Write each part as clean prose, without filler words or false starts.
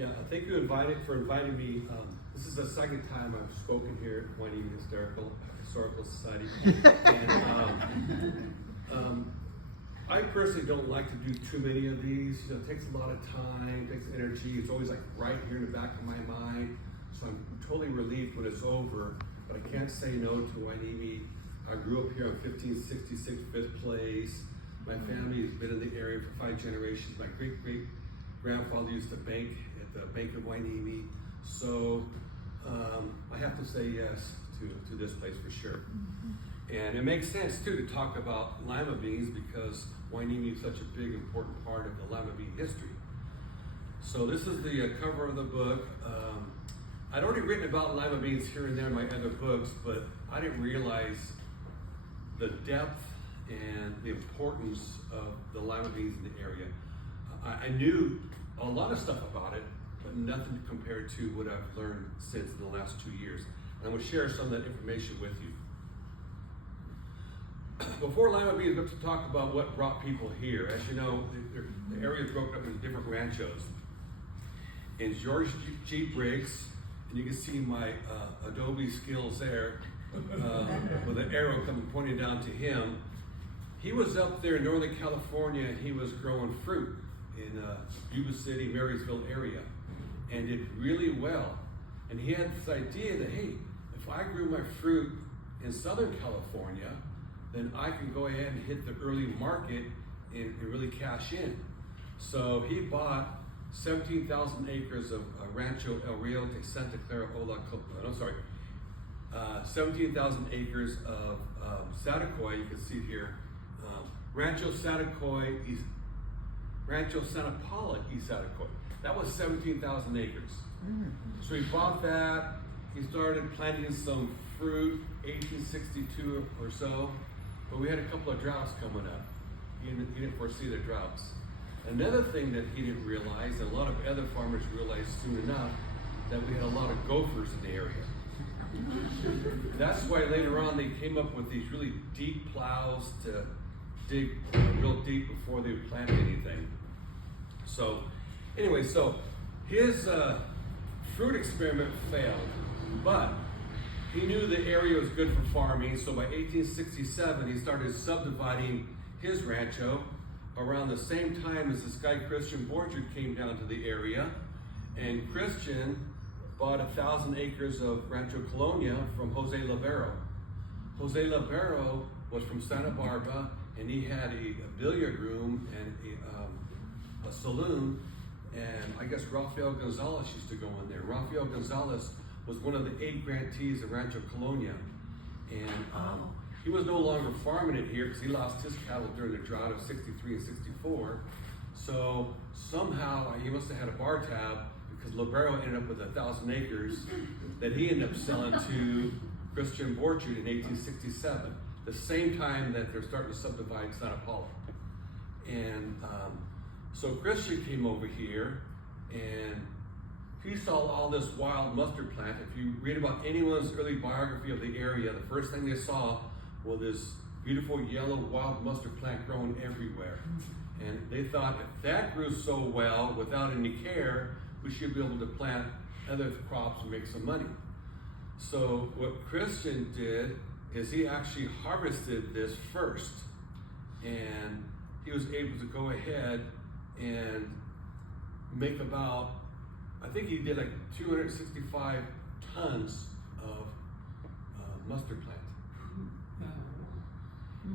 Yeah, thank you for inviting me. This is the second time I've spoken here at Hueneme Historical Society. And I personally don't like to do too many of these. You know, it takes a lot of time, takes energy. It's always like right here in the back of my mind. So I'm totally relieved when it's over, but I can't say no to Hueneme. I grew up here on 1566 5th Place. My family has been in the area for 5 generations. My great-great-grandfather used to bank at the Bank of Hueneme. So I have to say yes to this place for sure. And it makes sense too to talk about lima beans because Hueneme is such a big, important part of the lima bean history. So this is the cover of the book. I'd already written about lima beans here and there in my other books, but I didn't realize the depth and the importance of the lima beans in the area. I knew a lot of stuff about it, but nothing compared to what I've learned since in the last 2 years. And I'm going to share some of that information with you. Before lima beans, let's talk about what brought people here. As you know, the area is broken up into different ranchos. And George G. Briggs, and you can see my Adobe skills there, with an arrow pointing down to him. He was up there in Northern California and he was growing fruit in Yuba City, Marysville area, and did really well. And he had this idea that, hey, if I grew my fruit in Southern California, then I can go ahead and hit the early market and really cash in. So he bought 17,000 acres of Rancho El Rio de Santa Clara 17,000 acres of Satacoy, you can see here. Rancho Santa Paula East Satacoy. That was 17,000 acres. So he bought that. He started planting some fruit, 1862 or so. But we had a couple of droughts coming up. He didn't foresee the droughts. Another thing that he didn't realize, and a lot of other farmers realized soon enough, that we had a lot of gophers in the area. That's why later on they came up with these really deep plows to dig real deep before they would plant anything. So anyway, so his fruit experiment failed, but he knew the area was good for farming, so by 1867 he started subdividing his rancho around the same time as this guy Christian Borchard came down to the area, and Christian bought 1,000 acres of Rancho Colonia from Jose Libero. Jose Libero was from Santa Barbara, and he had a billiard room and a saloon, and I guess Rafael Gonzalez used to go in there. Rafael Gonzalez was one of the 8 grantees of Rancho Colonia, and he was no longer farming it here because he lost his cattle during the drought of 63 and 64. So somehow he must have had a bar tab because Libero ended up with 1,000 acres that he ended up selling to Christian Borchard in 1867, the same time that they're starting to subdivide Santa Paula. And so Christian came over here and he saw all this wild mustard plant. If you read about anyone's early biography of the area, the first thing they saw was this beautiful yellow wild mustard plant growing everywhere. And they thought if that grew so well without any care, we should be able to plant other crops and make some money. So what Christian did is he actually harvested this first, and he was able to go ahead and make about, I think he did like 265 tons of mustard plant.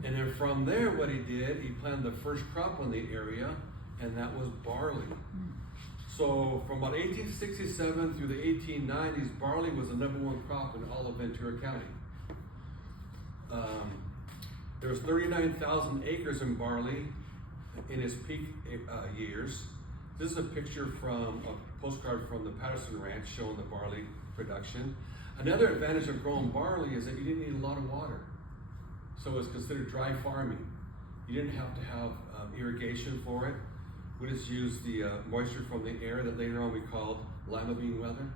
And then from there, what he did, he planted the first crop on the area, and that was barley. So from about 1867 through the 1890s, barley was the #1 crop in all of Ventura County. There was 39,000 acres in barley in its peak years. This is a picture from a postcard from the Patterson Ranch showing the barley production. Another advantage of growing barley is that you didn't need a lot of water. So it was considered dry farming. You didn't have to have irrigation for it. We just used the moisture from the air that later on we called lima bean weather.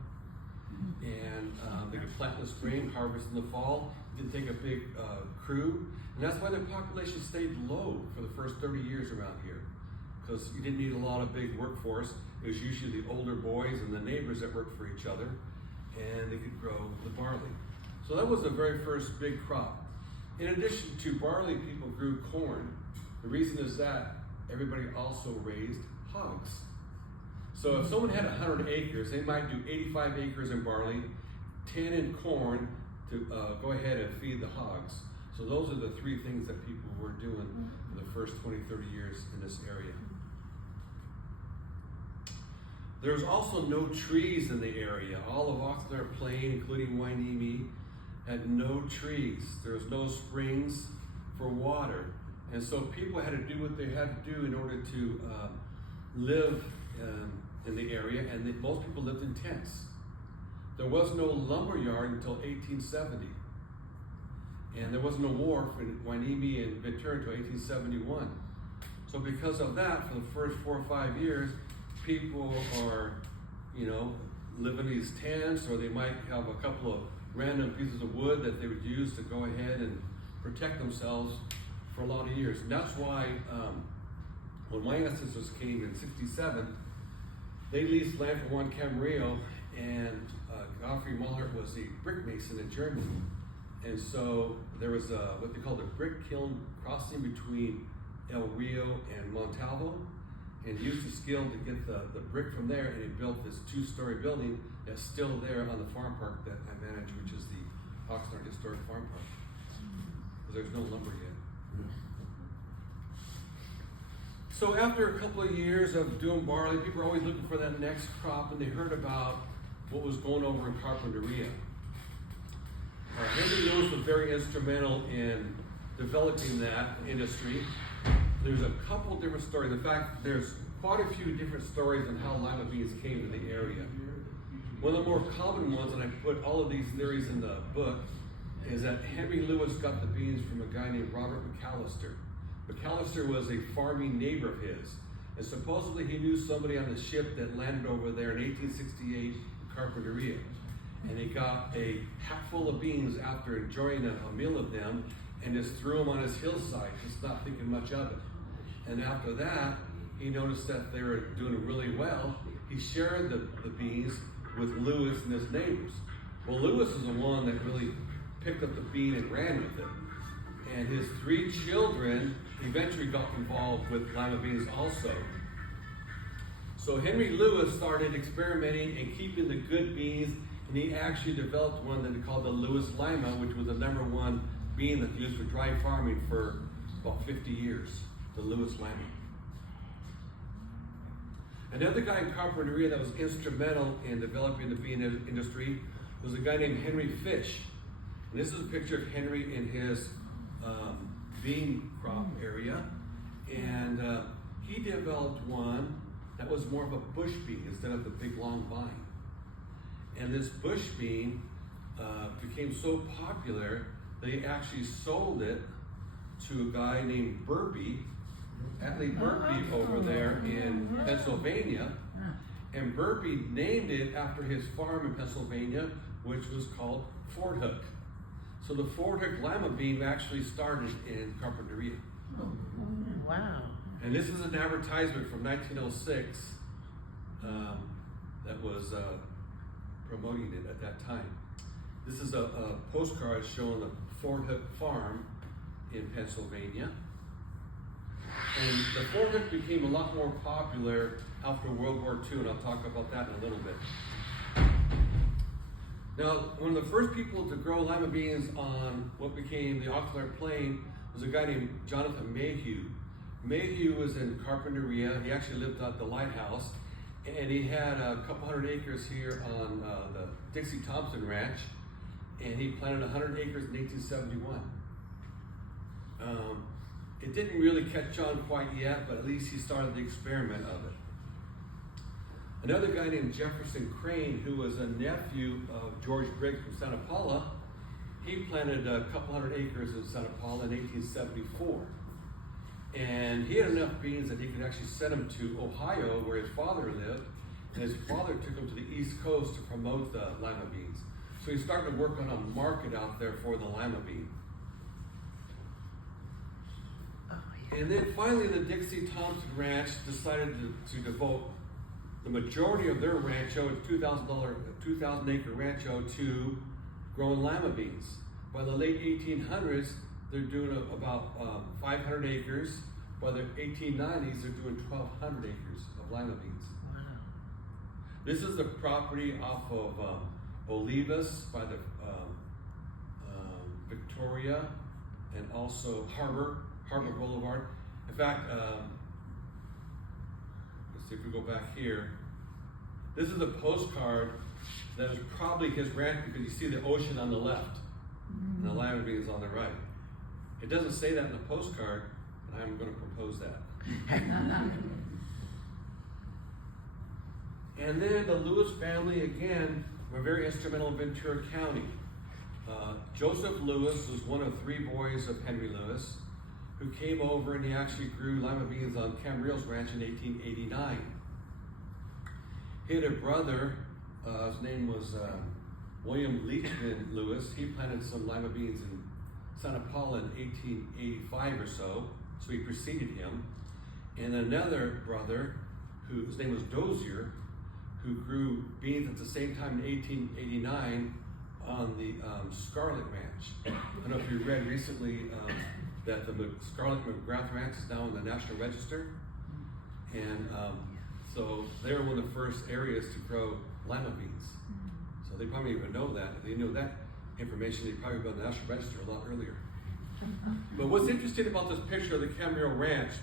And they could plant in the spring, harvest in the fall. It didn't take a big crew. And that's why the population stayed low for the first 30 years around here. because you didn't need a lot of big workforce. It was usually the older boys and the neighbors that worked for each other, and they could grow the barley. So that was the very first big crop. In addition to barley, people grew corn. The reason is that everybody also raised hogs. So if someone had 100 acres, they might do 85 acres in barley, 10 in corn to go ahead and feed the hogs. So those are the three things that people were doing for the first 20, 30 years in this area. There was also no trees in the area. All of Oxnard Plain, including Hueneme, had no trees. There was no springs for water. And so people had to do what they had to do in order to live in the area, and most people lived in tents. There was no lumber yard until 1870. And there was no wharf in Hueneme and Ventura until 1871. So because of that, for the first 4 or 5 years, people are, live in these tents, or they might have a couple of random pieces of wood that they would use to go ahead and protect themselves for a lot of years. And that's why when my ancestors came in 67, they leased land for Juan Camarillo, and Wayne Maulhardt was a brick mason in Germany. And so there was what they called a brick kiln crossing between El Rio and Montalvo, and he used the skill to get the brick from there, and he built this 2-story building that's still there on the farm park that I manage, which is the Oxnard Historic Farm Park. Because there's no lumber yet. So after a couple of years of doing barley, people were always looking for that next crop, and they heard about what was going over in Carpinteria. Henry Lewis was very instrumental in developing that industry. There's a couple different stories. In fact, there's quite a few different stories on how lima beans came to the area. One of the more common ones, and I put all of these theories in the book, is that Henry Lewis got the beans from a guy named Robert McAllister. McAllister was a farming neighbor of his, and supposedly he knew somebody on the ship that landed over there in 1868 in Carpinteria. And he got a hatful of beans after enjoying a meal of them, and just threw them on his hillside, just not thinking much of it. And after that, he noticed that they were doing really well. He shared the beans with Lewis and his neighbors. Well, Lewis is the one that really picked up the bean and ran with it. And his 3 children eventually got involved with lima beans also. So Henry Lewis started experimenting and keeping the good beans, and he actually developed one that he called the Lewis Lima, which was the #1 bean that's used for dry farming for about 50 years, the Lewis Lima. Another guy in Carpinteria that was instrumental in developing the bean industry was a guy named Henry Fish. And this is a picture of Henry in his bean crop area. And he developed one that was more of a bush bean instead of the big long vine. And this bush bean became so popular, they actually sold it to a guy named Burby, Atlee Burby over there in Pennsylvania. And Burby named it after his farm in Pennsylvania, which was called Fort Hook. So the Fort Hook lima bean actually started in Carpinteria. Wow. And this is an advertisement from 1906 that was promoting it at that time. This is a postcard showing the Fort Hook farm in Pennsylvania. And the Fort Hook became a lot more popular after World War II, and I'll talk about that in a little bit. Now, one of the first people to grow lima beans on what became the Oxnard Plain was a guy named Jonathan Mayhew. Mayhew was in Carpinteria. He actually lived at the lighthouse, and he had a couple hundred acres here on the Dixie Thompson Ranch, and he planted 100 acres in 1871. It didn't really catch on quite yet, but at least he started the experiment of it. Another guy named Jefferson Crane, who was a nephew of George Briggs from Santa Paula, he planted a couple hundred acres in Santa Paula in 1874. And he had enough beans that he could actually send them to Ohio, where his father lived, and his father took them to the East Coast to promote the lima beans. So he started to work on a market out there for the lima bean. Oh, And then finally the Dixie Thompson Ranch decided to devote the majority of their rancho, 2,000 acre rancho, to growing lima beans. By the late 1800s, they're doing about 500 acres. By the 1890s, they're doing 1,200 acres of lima beans. Wow. This is the property off of Olivas by the Victoria and also Harbor Boulevard. In fact, let's see if we go back here. This is a postcard that is probably his ranch because you see the ocean on the left and the lima beans on the right. It doesn't say that in the postcard, but I'm going to propose that. And then the Lewis family, again, were very instrumental in Ventura County. Joseph Lewis was one of 3 boys of Henry Lewis, who came over and he actually grew lima beans on Camarillo's ranch in 1889. He had a brother, his name was William Leachman Lewis. He planted some lima beans in Santa Paula in 1885 or so he preceded him. And another brother, whose name was Dozier, who grew beans at the same time in 1889 on the Scarlet Ranch. I don't know if you read recently that the Scarlet McGrath Ranch is now in the National Register. And so they were one of the first areas to grow lima beans. So they probably even know that. If they knew that information, they'd probably go to the National Register a lot earlier. But what's interesting about this picture of the Camarillo Ranch,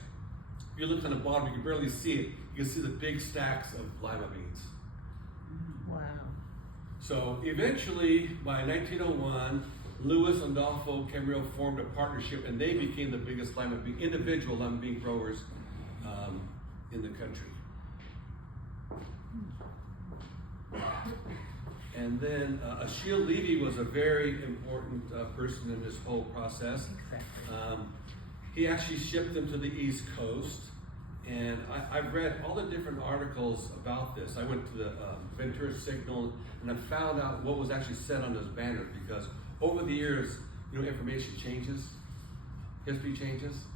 if you look on the bottom, you can barely see it. You can see the big stacks of lima beans. Wow. So eventually, by 1901, Lewis and Adolfo Camarillo formed a partnership, and they became the biggest individual lima bean growers in the country. And then Achille Levy was a very important person in this whole process. Exactly. He actually shipped them to the East Coast. And I've read all the different articles about this. I went to the Ventura Signal and I found out what was actually said on those banners, because over the years, information changes, history changes.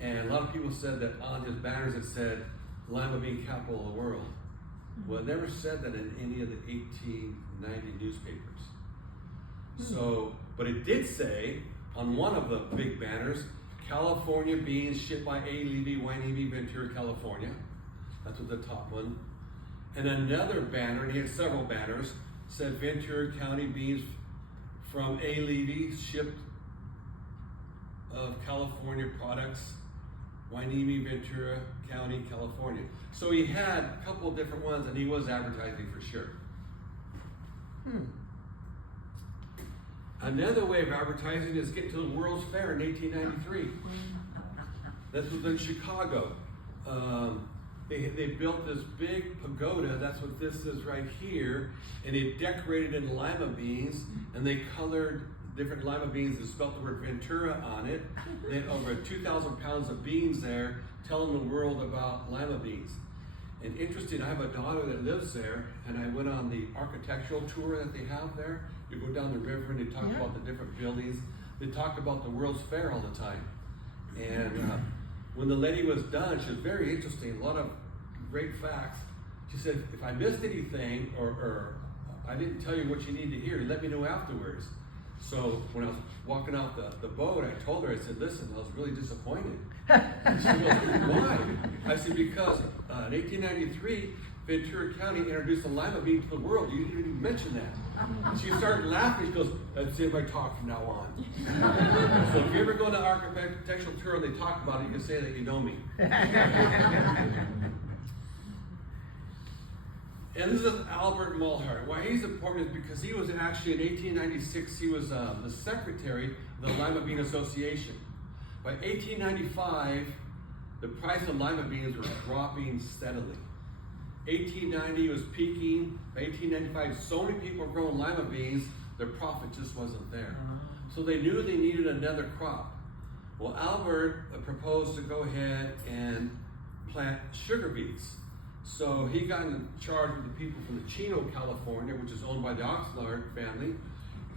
And a lot of people said that on his banners it said, Lima Bean Capital of the World. Well, it never said that in any of the 1890 newspapers. So, but it did say on one of the big banners, California beans shipped by A. Levy, Hueneme, Ventura, California. That's what the top one. And another banner, and he had several banners, said Ventura County beans from A. Levy, shipped of California products, Hueneme, Ventura County, California. So he had a couple of different ones, and he was advertising for sure. Another way of advertising is getting to the World's Fair in 1893. This was in Chicago. They built this big pagoda, that's what this is right here, and they decorated in lima beans, and they colored different lima beans and spelled the word Ventura on it. They had over 2,000 pounds of beans there, telling the world about lima beans. And interesting, I have a daughter that lives there, and I went on the architectural tour that they have there. You go down the river and they talk about the different buildings. They talk about the World's Fair all the time. And when the lady was done, she was very interesting, a lot of great facts. She said, if I missed anything or I didn't tell you what you need to hear, let me know afterwards. So when I was walking out the boat, I told her, I said, listen, I was really disappointed. And she goes, why? I said, because in 1893, Ventura County introduced the lima bean to the world. You didn't even mention that. And she started laughing. She goes, that's it, my talk from now on. So if you ever go on an architectural tour and they talk about it, you can say that you know me. And this is Albert Maulhardt. Why he's important is because he was actually in 1896, he was the secretary of the Lima Bean Association. By 1895, the price of lima beans was dropping steadily. 1890 was peaking. By 1895, so many people were growing lima beans, their profit just wasn't there. So they knew they needed another crop. Well, Albert proposed to go ahead and plant sugar beets. So he got in charge with the people from the Chino, California, which is owned by the Oxnard family,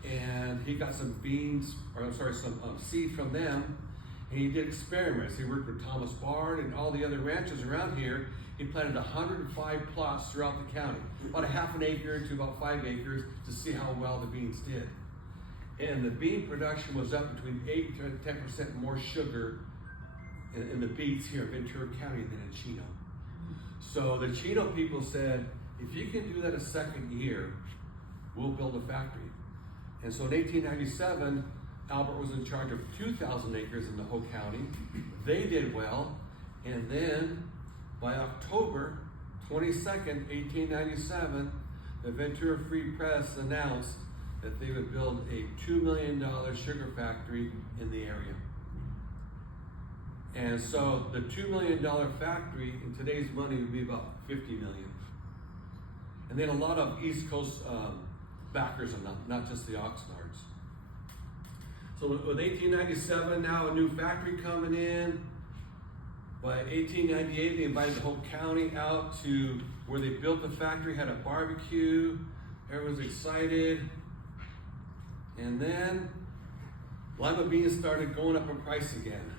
and he got some beans, or I'm sorry, some seed from them, And he did experiments. He worked with Thomas Bard and all the other ranches around here. He planted 105 plots throughout the county, about a half an acre to about 5 acres, to see how well the beans did. And the bean production was up between 8 to 10% more sugar in the beets here in Ventura County than in Chino. So the Chino people said, if you can do that a second year, we'll build a factory. And so in 1897, Albert was in charge of 2,000 acres in the whole county. They did well, and then by October 22nd, 1897, the Ventura Free Press announced that they would build a $2 million sugar factory in the area. And so the $2 million factory in today's money would be about $50 million. And then a lot of East Coast backers on that, not just the Oxnards. So with 1897, now a new factory coming in. By 1898, they invited the whole county out to where they built the factory, had a barbecue, everyone's excited. And then Lima beans started going up in price again.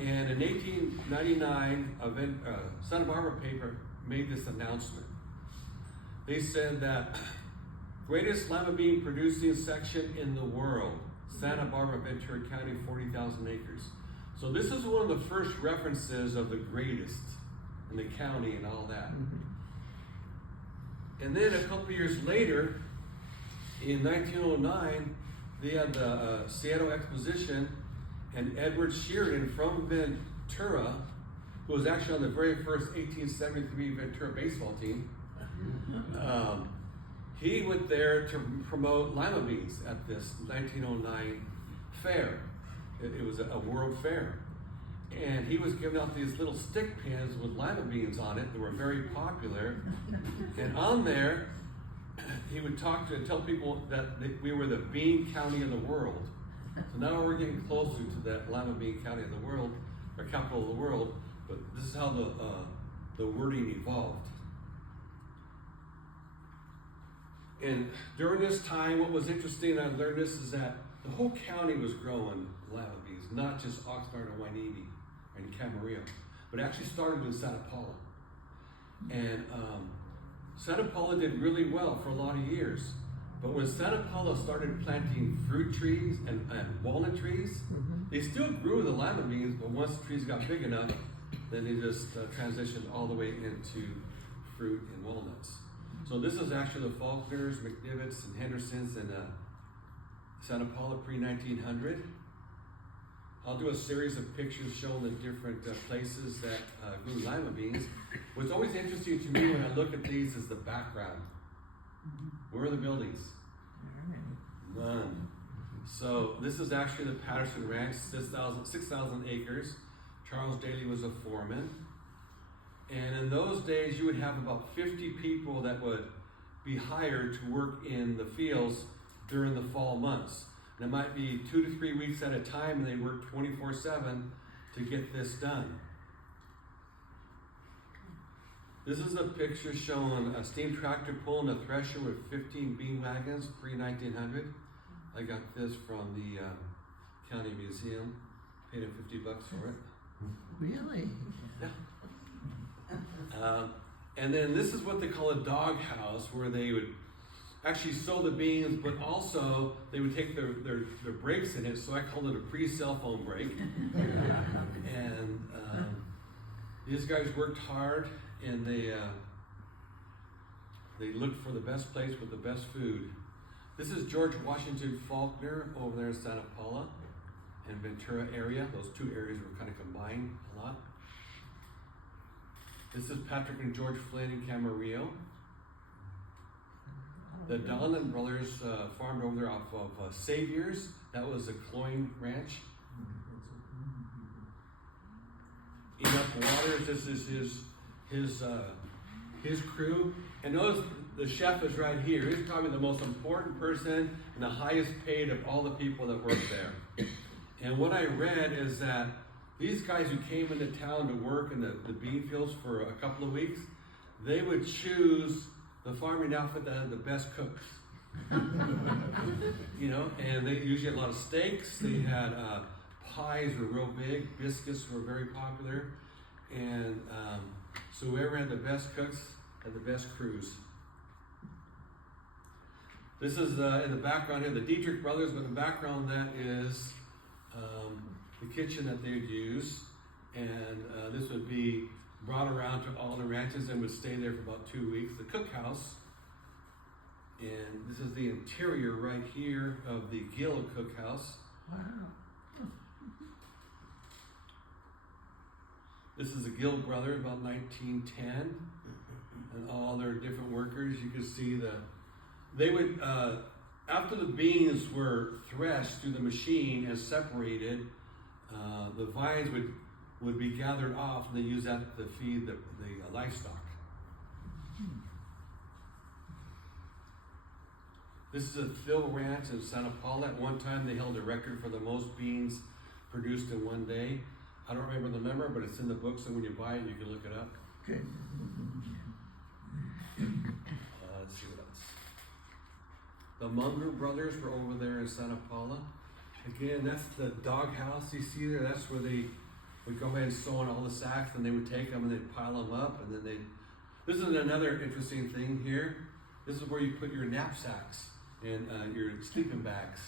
And in 1899, a Santa Barbara paper made this announcement. They said that greatest lima bean producing section in the world, Santa Barbara, Ventura County, 40,000 acres. So this is one of the first references of the greatest in the county and all that. And then a couple years later, in 1909, they had the Seattle Exposition, and Edward Sheridan from Ventura, who was actually on the very first 1873 Ventura baseball team, he went there to promote lima beans at this 1909 fair. It was a world fair. And he was giving out these little stick pins with lima beans on it that were very popular. And on there, he would talk to and tell people that we were the bean county of the world. So now we're getting closer to that lima bean county of the world, or capital of the world, but this is how the wording evolved. And during this time, what was interesting, I learned this, is that the whole county was growing lima beans, not just Oxnard and Hueneme and Camarillo, but actually started in Santa Paula. And Santa Paula did really well for a lot of years. But when Santa Paula started planting fruit trees and walnut trees, they still grew the lima beans, but once the trees got big enough, then they just transitioned all the way into fruit and walnuts. So this is actually the Faulkners, McNivets, and Hendersons in Santa Paula pre-1900. I'll do a series of pictures showing the different places that grew lima beans. What's always interesting to me when I look at these is the background. Where are the buildings? None. So this is actually the Patterson Ranch, 6,000 acres. Charles Daly was a foreman. And in those days, you would have about 50 people that would be hired to work in the fields during the fall months. And it might be 2 to 3 weeks at a time, and they work 24/7 to get this done. This is a picture showing a steam tractor pulling a thresher with 15 bean wagons pre-1900. I got this from the county museum. Paid him $50 for it. Really? Yeah. And then this is what they call a dog house, where they would actually sow the beans, but also they would take their breaks in it. So I called it a pre-cell phone break. And these guys worked hard, and they looked for the best place with the best food. This is George Washington Faulkner over there in Santa Paula and Ventura area. Those two areas were kind of combined a lot. This is Patrick and George Flynn in Camarillo. The Donlan brothers farmed over there off of Saviors. That was a Cloyne ranch. Enoch Waters, this is his crew. And notice the chef is right here. He's probably the most important person and the highest paid of all the people that work there. And what I read is that these guys who came into town to work in the bean fields for a couple of weeks, they would choose the farming outfit that had the best cooks. You know, and they usually had a lot of steaks. They had pies were real big, biscuits were very popular, and so whoever had the best cooks had the best crews. This is in the background here, the Dietrich brothers, but in the background that is the kitchen that they would use, and this would be brought around to all the ranches and would stay there for about 2 weeks. The cookhouse, and this is the interior right here of the Gill cookhouse. Wow. This is the Gill brothers, about 1910, and all their different workers. You can see they would, after the beans were threshed through the machine and separated, the vines would be gathered off, and they use that to feed the livestock. This is a Phil Ranch in Santa Paula. At one time, they held a record for the most beans produced in one day. I don't remember the number, but it's in the book, so when you buy it, you can look it up. Good. Let's see what else. The Munger brothers were over there in Santa Paula. Again, that's the dog house you see there. That's where they would go ahead and sew on all the sacks, and they would take them and they'd pile them up, and then this is another interesting thing here. This is where you put your knapsacks and your sleeping bags.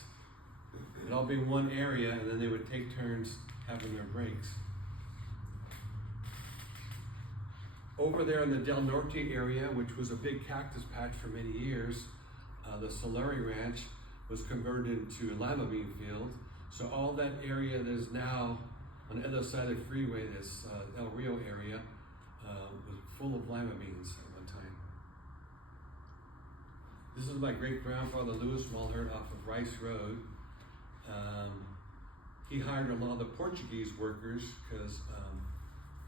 It'd all be in one area, and then they would take turns having their breaks. Over there in the Del Norte area, which was a big cactus patch for many years, the Solari Ranch was converted into a lima bean field. So all that area that is now on the other side of the freeway, this El Rio area, was full of lima beans at one time. This is my great-grandfather, Louis Maulhardt, off of Rice Road. He hired a lot of the Portuguese workers because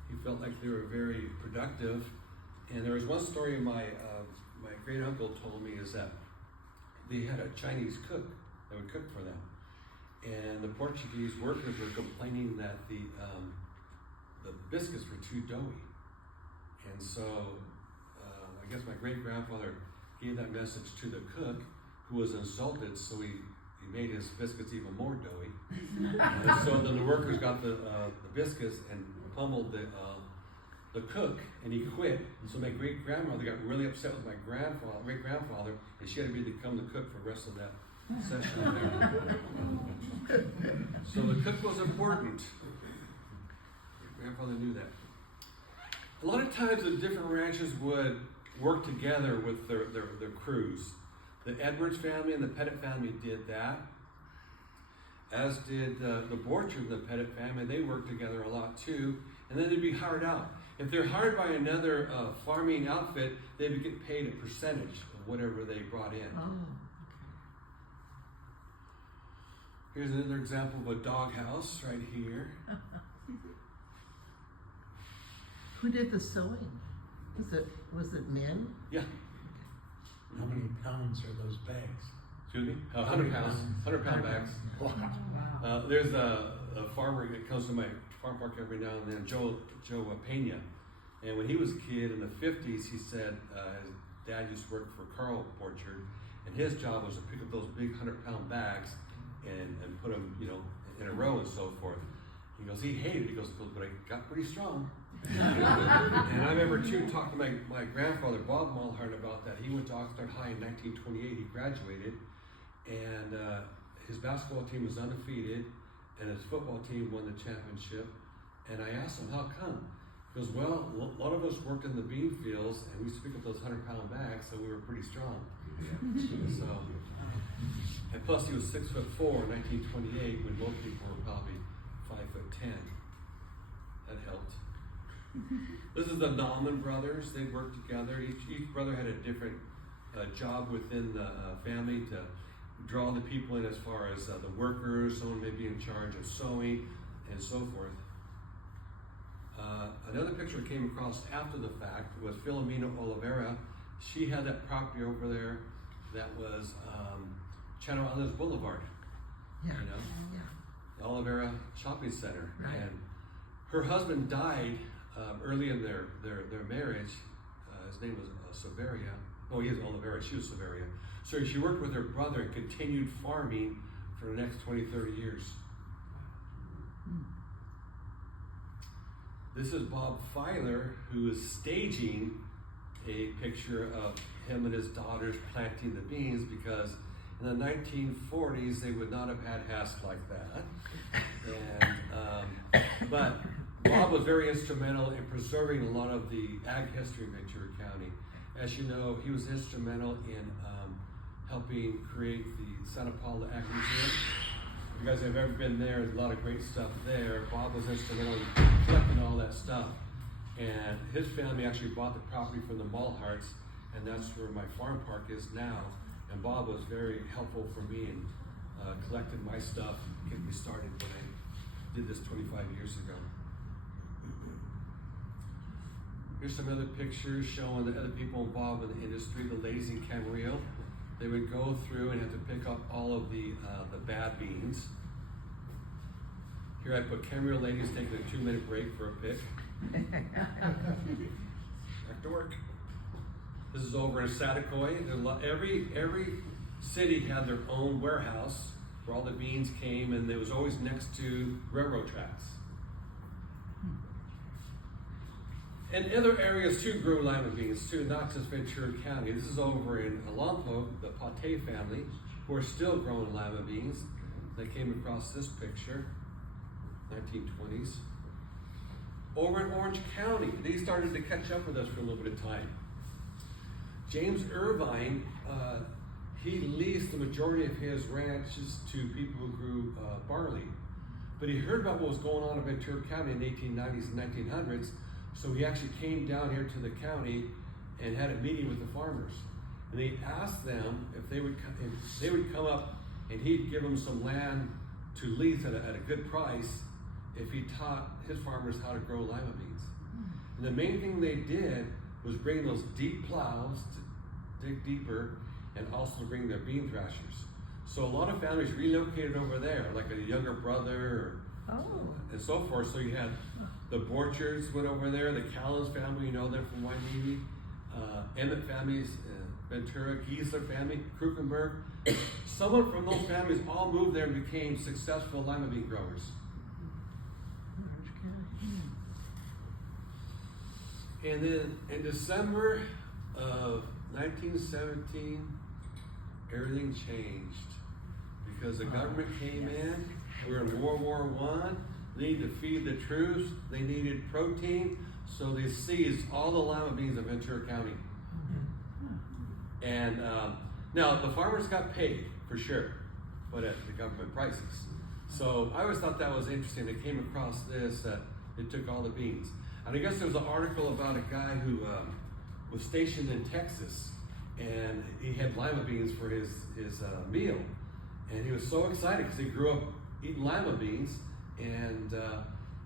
he felt like they were very productive. And there was one story my great-uncle told me is that they had a Chinese cook that would cook for them. And the Portuguese workers were complaining that the biscuits were too doughy. And so I guess my great-grandfather gave that message to the cook, who was insulted, so he made his biscuits even more doughy. And so then the workers got the biscuits and pummeled the cook, and he quit. So my great-grandmother got really upset with my great-grandfather, and she had to become the cook for the rest of that session there. So the cook was important. Grandfather knew that. A lot of times the different ranches would work together with their crews. The Edwards family and the Pettit family did that, as did the Borchard and the Pettit family. They worked together a lot too, and then they'd be hired out. If they're hired by another farming outfit, they would get paid a percentage of whatever they brought in. Oh, okay. Here's another example of a doghouse right here. Who did the sewing? Was it men? Yeah. How many pounds are those bags? Excuse me? 100 pounds. 100-pound bags. Wow. There's a farmer that comes to my farm park every now and then, Joe Pena. And when he was a kid in the 50s, he said his dad used to work for Carl Borchard, and his job was to pick up those big 100-pound bags and put them, in a row and so forth. He goes, he hated it. He goes, but I got pretty strong. And I remember too talking to my grandfather, Bob Maulhardt, about that. He went to Oxnard High in 1928. He graduated, and his basketball team was undefeated, and his football team won the championship. And I asked him, how come? He goes, well, a lot of us worked in the bean fields, and we used to pick up those 100-pound bags, so we were pretty strong. So, and plus he was 6'4" in 1928, when most people were probably 5'10". That helped. This is the Nauman brothers. They worked together. Each brother had a different job within the family to draw the people in, as far as the workers. Someone may be in charge of sewing and so forth. Another picture I came across after the fact was Filomena Oliveira. She had that property over there that was Channel Islands Boulevard. Yeah. The Oliveira Shopping Center. Right. And her husband died early in their marriage. His name was Severia. Oh, he is Oliveira. She was Severia. So she worked with her brother and continued farming for the next 20, 30 years. This is Bob Filer, who is staging a picture of him and his daughters planting the beans, because in the 1940s they would not have had hats like that. And, but Bob was very instrumental in preserving a lot of the ag history of Ventura County. As you know, he was instrumental in helping create the Santa Paula Ag Museum. If you guys have ever been there, there's a lot of great stuff there. Bob was instrumental in collecting all that stuff. And his family actually bought the property from the Maulhardts, and that's where my farm park is now. And Bob was very helpful for me in collecting my stuff and getting me started when I did this 25 years ago. Here's some other pictures showing the other people involved in the industry, the ladies in Camarillo. They would go through and have to pick up all of the bad beans. Here I put Camarillo ladies taking a 2-minute break for a pick. Back to work. This is over in Saticoy. Every city had their own warehouse where all the beans came, and it was always next to railroad tracks. And other areas too grew lima beans too, not just Ventura County. This is over in Alonco, the Pate family, who are still growing lima beans. They came across this picture, 1920s. Over in Orange County, they started to catch up with us for a little bit of time. James Irvine, he leased the majority of his ranches to people who grew barley. But he heard about what was going on in Ventura County in the 1890s and 1900s, so he actually came down here to the county and had a meeting with the farmers. And he asked them if they would come up and he'd give them some land to lease at a good price if he taught his farmers how to grow lima beans. And the main thing they did was bring those deep plows to dig deeper, and also bring their bean thrashers. So a lot of families relocated over there, like a younger brother and so forth. So you had the Borchards went over there, the Callens family, you know them from Hueneme, Emmett families, Ventura, Giesler family, Krukenberg. Someone from those families all moved there and became successful lima bean growers. And then in December of 1917, everything changed because the government came in. We were in World War I. They needed to feed the troops. They needed protein, so they seized all the lima beans in Ventura County. And now the farmers got paid for sure, but at the government prices. So I always thought that was interesting. They came across this that they took all the beans. And I guess there was an article about a guy who was stationed in Texas, and he had lima beans for his meal. And he was so excited because he grew up eating lima beans. And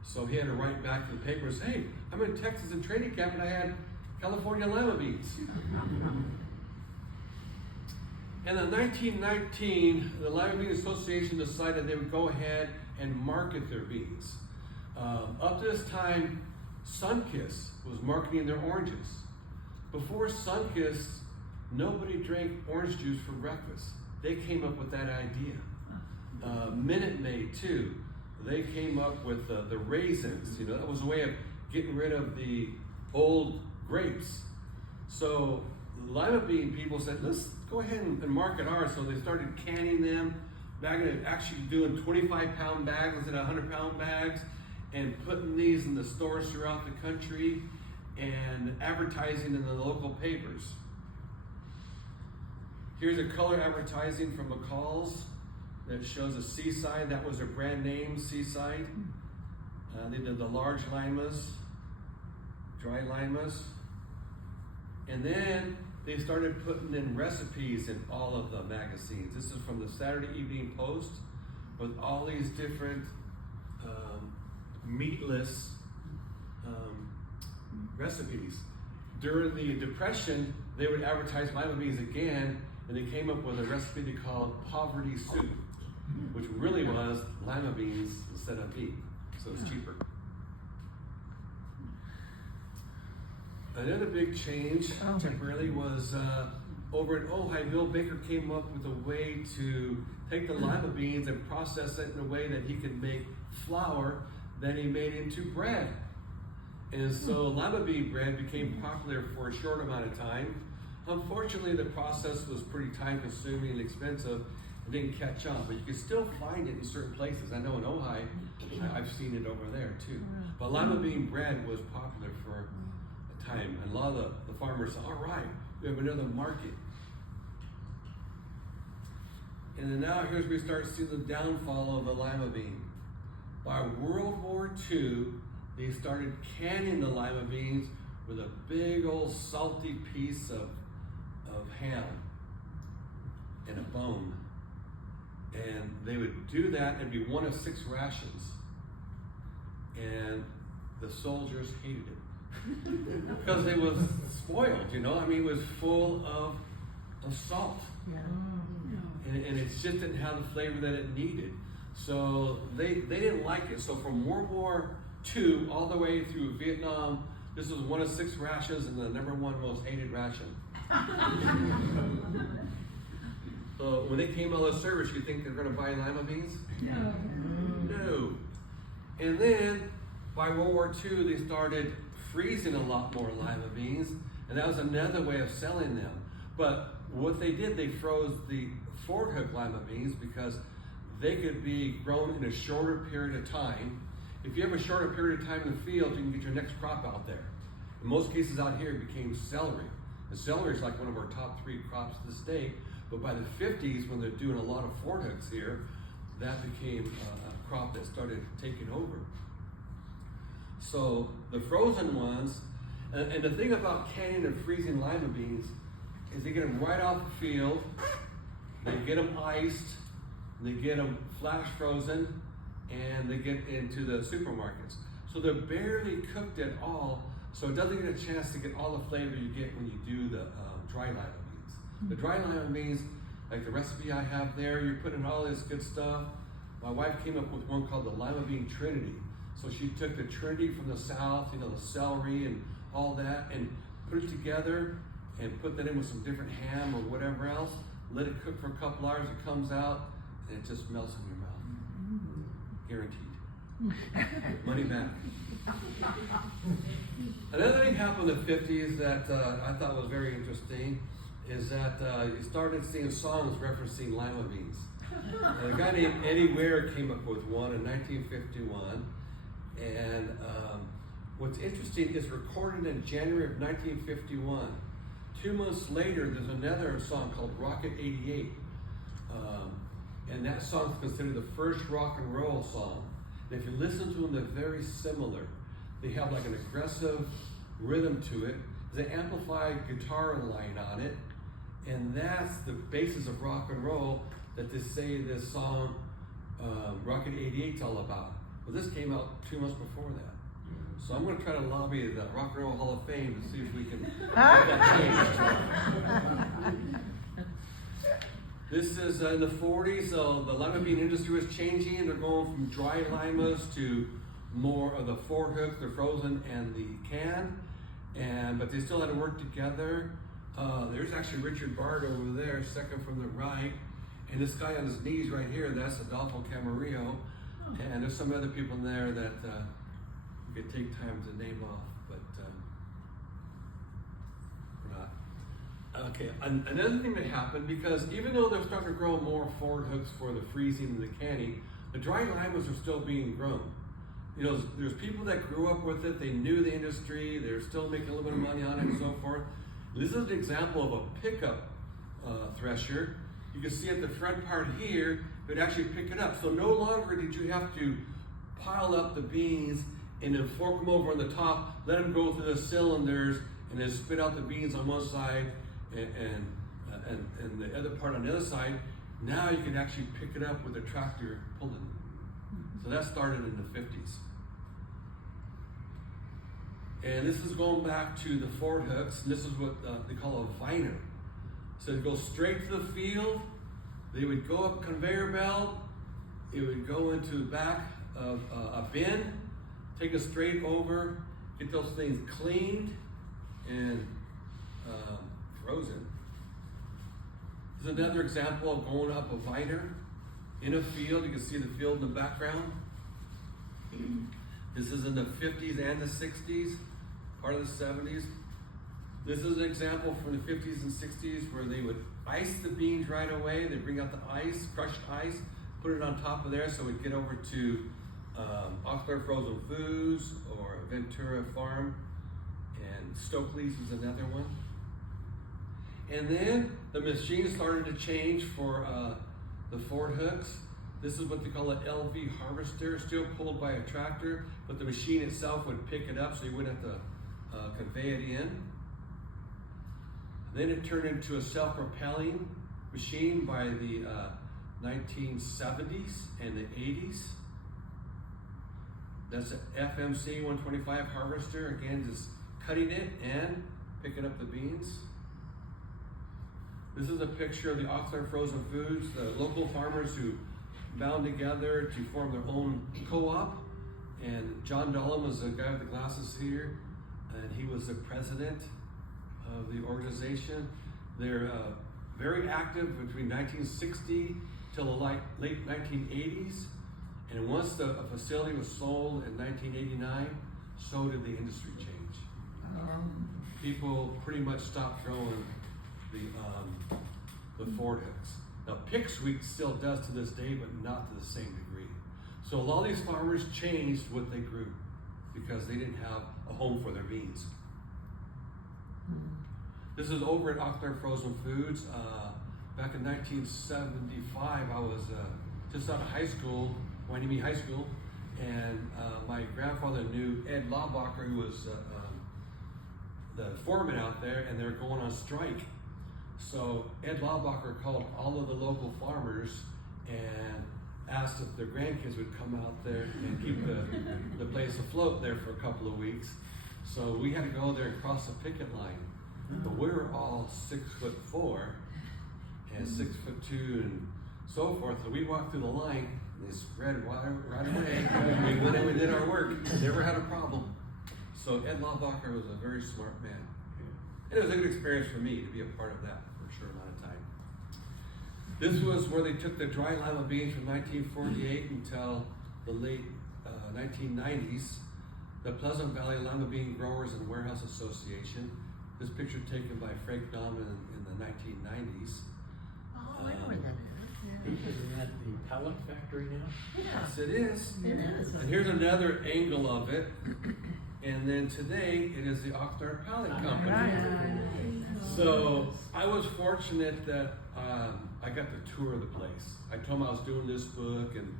so he had to write back to the paper and say, hey, I'm in Texas in training camp and I had California lima beans. And in 1919, the Lima Bean Association decided they would go ahead and market their beans. Up to this time, Sunkist was marketing their oranges. Before Sunkist, nobody drank orange juice for breakfast. They came up with that idea. Minute Maid too, they came up with the raisins. You know, that was a way of getting rid of the old grapes. So the lima bean people said, let's go ahead and market ours. So they started canning them, bagging it, actually doing 25-pound bags instead of 100-pound bags, and putting these in the stores throughout the country and advertising in the local papers. Here's a color advertising from McCall's that shows a Seaside. That was their brand name, Seaside. They did the large limas, dry limas. And then they started putting in recipes in all of the magazines. This is from the Saturday Evening Post with all these different meatless recipes. During the Depression, they would advertise lima beans again, and they came up with a recipe they called poverty soup, which really was lima beans instead of beef, so it's cheaper. Another big change temporarily was over in Ojai, Bill Baker came up with a way to take the lima beans and process it in a way that he could make flour that he made into bread. And so lima bean bread became popular for a short amount of time. Unfortunately, the process was pretty time consuming and expensive and didn't catch on, but you can still find it in certain places. I know in Ojai, I've seen it over there too. But lima bean bread was popular for a time, and a lot of the farmers said, all right, we have another market. And then now here's where we start seeing the downfall of the lima bean. By World War II, they started canning the lima beans with a big old salty piece of ham and a bone. And they would do that and be one of 6 rations. And the soldiers hated it because it was spoiled, you know? I mean, it was full of salt. Yeah. And it just didn't have the flavor that it needed. So they didn't like it. So from World War II all the way through Vietnam, this was one of 6 rations and the #1 most hated ration. So when they came out of service, you think they're going to buy lima beans? No. And then by World War II, they started freezing a lot more lima beans, and that was another way of selling them. But what they did, they froze the Ford Hook lima beans because they could be grown in a shorter period of time. If you have a shorter period of time in the field, you can get your next crop out there. In most cases out here, it became celery. And celery is like one of our top 3 crops to the state. But by the 50s, when they're doing a lot of Ford Hooks here, that became a crop that started taking over. So the frozen ones, and the thing about canning and freezing lima beans is they get them right off the field, they get them iced, they get them flash frozen, and they get into the supermarkets. So they're barely cooked at all, so it doesn't get a chance to get all the flavor you get when you do the dry lima beans. The dry lima beans, like the recipe I have there, you're putting all this good stuff. My wife came up with one called the Lima Bean Trinity. So she took the Trinity from the south, you know, the celery and all that, and put it together and put that in with some different ham or whatever else. Let it cook for a couple hours, it comes out, and it just melts in your mouth. Guaranteed. Money back. Another thing happened in the 50s that I thought was very interesting is that you started seeing songs referencing lima beans. A guy named Eddie Ware came up with one in 1951, and what's interesting is recorded in January of 1951. 2 months later, there's another song called Rocket 88, and that song's considered the first rock and roll song. And if you listen to them, they're very similar. They have like an aggressive rhythm to it. There's an amplified guitar line on it, and that's the basis of rock and roll that they say this song, Rocket 88, is all about. Well, this came out 2 months before that. So I'm going to try to lobby the Rock and Roll Hall of Fame to see if we can get that changed. This is in the 40s, so the lima bean industry was changing. They're going from dry limas to more of the Ford Hook, the frozen and the canned, but they still had to work together. There's actually Richard Bard over there, second from the right, and this guy on his knees right here, that's Adolfo Camarillo, and there's some other people in there that we could take time to name off, but we're not. Okay, another thing that happened, because even though they're starting to grow more Ford Hooks for the freezing and the canning, the dry limas are still being grown. You know, there's people that grew up with it, they knew the industry, they're still making a little bit of money on it and so forth. This is an example of a pickup thresher. You can see at the front part here, it would actually pick it up. So no longer did you have to pile up the beans and then fork them over on the top, let them go through the cylinders, and then spit out the beans on one side and the other part on the other side. Now you can actually pick it up with a tractor pulling. So that started in the 50s. And this is going back to the Ford Hooks, and this is what they call a viner. So it goes straight to the field. They would go up conveyor belt. It would go into the back of a bin, take it straight over, get those things cleaned and frozen. This is another example of going up a viner in a field. You can see the field in the background. This is in the 50s and the 60s, part of the 70s. This is an example from the 50s and 60s where they would ice the beans right away. They'd bring out the ice, crushed ice, put it on top of there so we'd get over to Oxnard Frozen Foods or Ventura Farm, and Stokely's is another one. And then the machine started to change for the Ford hooks. This is what they call an LV harvester, still pulled by a tractor, but the machine itself would pick it up so you wouldn't have to convey it in. Then it turned into a self-propelling machine by the 1970s and the 80s. That's an FMC 125 harvester, again just cutting it and picking up the beans. This is a picture of the Oxnard Frozen Foods, the local farmers who bound together to form their own co-op. And John Dollum was the guy with the glasses here, and he was the president of the organization. They're very active between 1960 till the late 1980s. And once the facility was sold in 1989, so did the industry change. People pretty much stopped growing the Ford hooks. Now, Pick Sweet still does to this day, but not to the same degree. So a lot of these farmers changed what they grew because they didn't have a home for their beans. This is over at Oxnard Frozen Foods. Back in 1975, I was just out of high school, Hueneme High School, and my grandfather knew Ed Laubacher, who was the foreman out there, and they were going on strike. So Ed Laubacher called all of the local farmers and asked if their grandkids would come out there and keep the place afloat there for a couple of weeks. So we had to go there and cross the picket line. But we were all 6'4" and 6'2" and so forth. So we walked through the line and they spread right away. We went in, we did our work, never had a problem. So Ed Laubacher was a very smart man. And it was a good experience for me to be a part of that for a short amount of time. This was where they took the dry lima beans from 1948 until the late 1990s. The Pleasant Valley Lima Bean Growers and Warehouse Association. This picture taken by Frank Nauman in the 1990s. Oh, I know where that is. Isn't that the pallet factory now? Yeah. Yes, it is. It is. And here's another angle of it. And then today, it is the Oxnard Pallet Company. Right. So I was fortunate that I got to tour the place. I told them I was doing this book and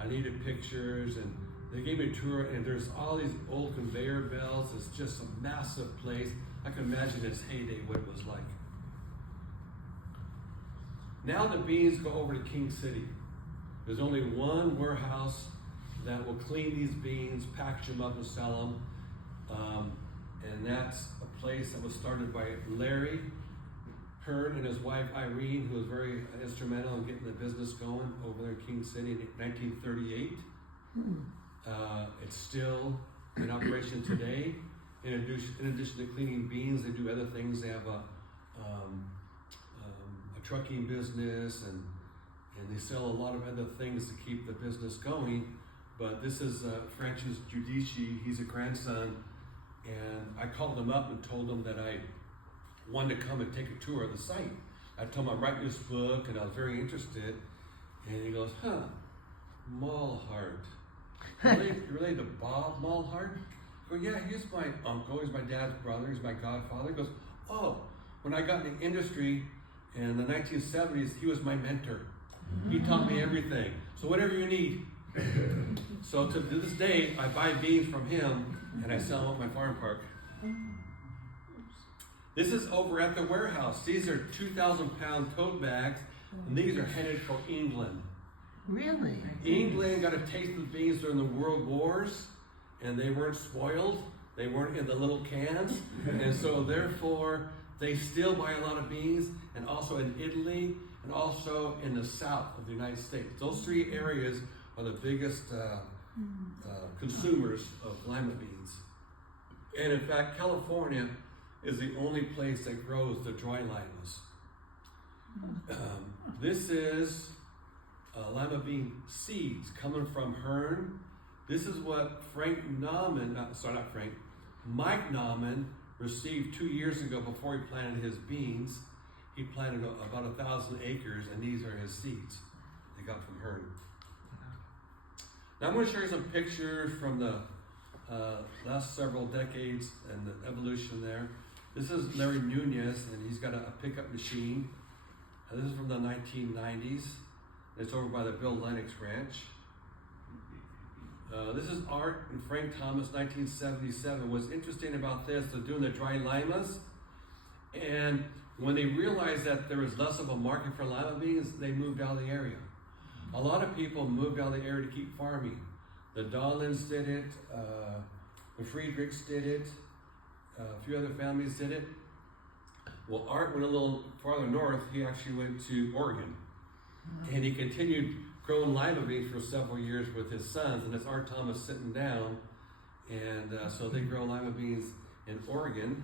I needed pictures, and they gave me a tour, and there's all these old conveyor belts. It's just a massive place. I can imagine its heyday, what it was like. Now the beans go over to King City. There's only one warehouse that will clean these beans, package them up and sell them. And that's a place that was started by Larry Hearn and his wife Irene, who was very instrumental in getting the business going over there in King City in 1938. It's still in operation today. In addition to cleaning beans, they do other things. They have a trucking business, and they sell a lot of other things to keep the business going. But this is Francis Giudici. He's a grandson, and I called him up and told him that I wanted to come and take a tour of the site. I told him I'm writing this book, and I was very interested. And he goes, Maulhardt. You related to Bob Maulhardt? I go, yeah, he's my uncle, he's my dad's brother, he's my godfather. He goes, oh, when I got in the industry in the 1970s, he was my mentor. He taught me everything. So whatever you need. So to this day, I buy beans from him and I sell them at my farm park. This is over at the warehouse. These are 2,000-pound tote bags, and these are headed for England. Really? England got a taste of the beans during the World Wars, and they weren't spoiled. They weren't in the little cans, and so therefore they still buy a lot of beans, and also in Italy, and also in the south of the United States. Those three areas are the biggest consumers of lima beans. And in fact, California is the only place that grows the dry limas. This is lima bean seeds coming from Hearn. This is what Mike Nauman received 2 years ago before he planted his beans. He planted about 1,000 acres, and these are his seeds they got from Hearn. Now I'm going to show you some pictures from the last several decades and the evolution there. This is Larry Nunez, and he's got a pickup machine. This is from the 1990s. It's over by the Bill Lennox Ranch. This is Art and Frank Thomas, 1977. What's interesting about this, they're doing the dry limas, and when they realized that there was less of a market for lima beans, they moved out of the area. A lot of people moved out of the area to keep farming. The Dollins did it, the Friedrichs did it, a few other families did it. Well, Art went a little farther north. He actually went to Oregon, and he continued growing lima beans for several years with his sons, and it's Art Thomas sitting down, and so they grow lima beans in Oregon,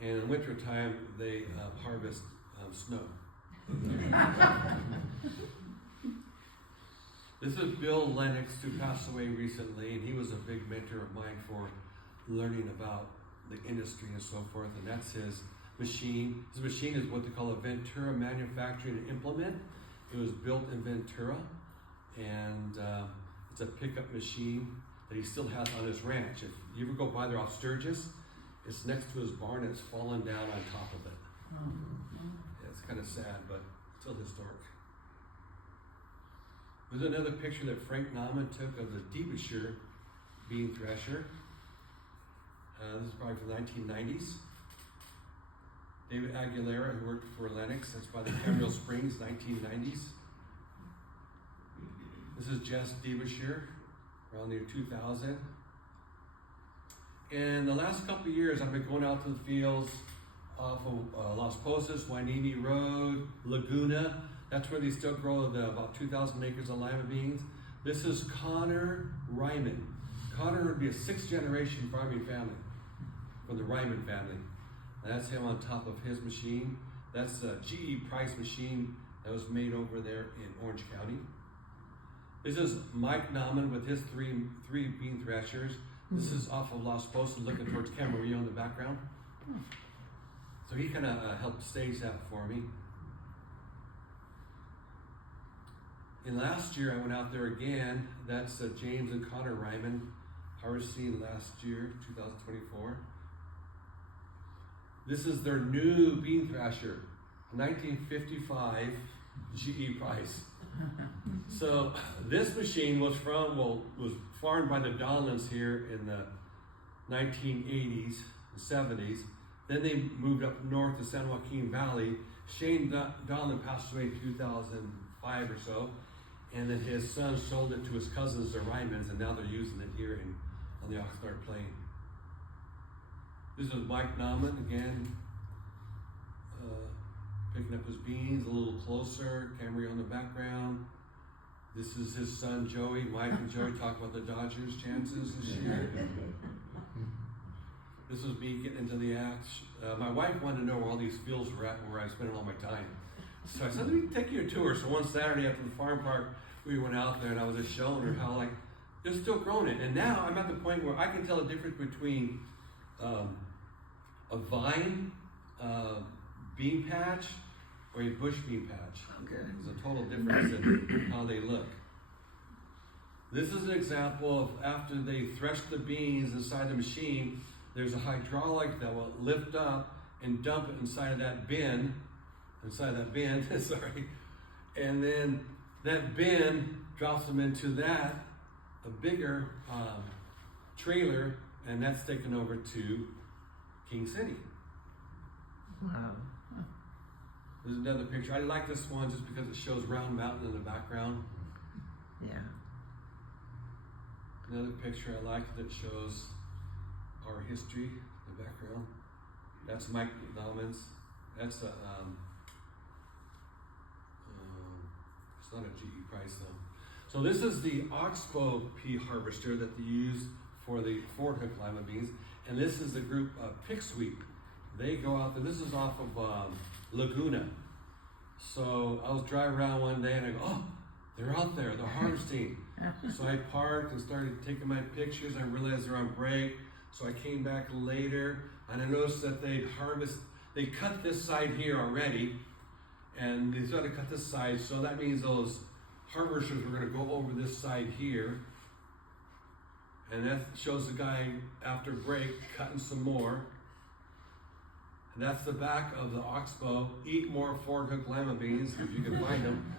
and in winter time they harvest snow. This is Bill Lennox, who passed away recently, and he was a big mentor of mine for learning about the industry and so forth, and that's his machine. His machine is what they call a Ventura manufacturing implement. It was built in Ventura, and it's a pickup machine that he still has on his ranch. If you ever go by there off Sturgis, it's next to his barn and it's fallen down on top of it. Yeah, it's kind of sad, but still historic. There's another picture that Frank Nauman took of the Derbyshire bean thresher. This is probably from the 1990s. David Aguilera, who worked for Lennox, that's by the Camarillo Springs, 1990s. This is Jess Derbyshire, around the year 2000. And the last couple of years, I've been going out to the fields off of Las Posas, Hueneme Road, Laguna. That's where they still grow about 2,000 acres of lima beans. This is Connor Ryman. Connor would be a 6th generation farming family from the Ryman family. And that's him on top of his machine. That's a GE Price machine that was made over there in Orange County. This is Mike Nauman with his three bean threshers. This is off of Las Posas, looking towards Camarillo in the background. So he kind of helped stage that for me. And last year I went out there again. That's James and Connor Ryman harvesting last year, 2024. This is their new bean thrasher, 1955 GE Price. So this machine was farmed by the Donlins here in the 1980s and 70s. Then they moved up north to San Joaquin Valley. Shane Donlin passed away in 2005 or so, and then his son sold it to his cousins, the Rymans, and now they're using it here on the Oxnard Plain. This is Mike Nauman again, picking up his beans a little closer, Camarillo in the background. This is his son Joey. Mike and Joey talk about the Dodgers' chances this year. This was me getting into the act. My wife wanted to know where all these fields were at and where I was spending all my time. So I said, let me take you a tour. So one Saturday after the farm park, we went out there and I was just showing her how they're still growing it. And now I'm at the point where I can tell the difference between a vine bean patch or a bush bean patch. Okay. There's a total difference in how they look. This is an example of after they thresh the beans inside the machine, there's a hydraulic that will lift up and dump it inside of that bin, sorry, and then that bin drops them into a bigger trailer, and that's taken over to King City. Wow. There's another picture. I like this one just because it shows Round Mountain in the background. Yeah. Another picture I like that shows our history in the background. That's Mike Nauman's. That's a it's not a GE Price though. So this is the Oxbow pea harvester that they use for the Ford Hook lima beans, and this is the group Pick Sweep. They go out there. This is off of Laguna. So I was driving around one day and I go, oh, they're out there, they're harvesting. So I parked and started taking my pictures. I realized they're on break. So I came back later and I noticed that they cut this side here already, and they started to cut this side. So that means those harvesters were going to go over this side here. And that shows the guy after break cutting some more. And that's the back of the oxbow. Eat more Ford Hook lima beans if you can find them.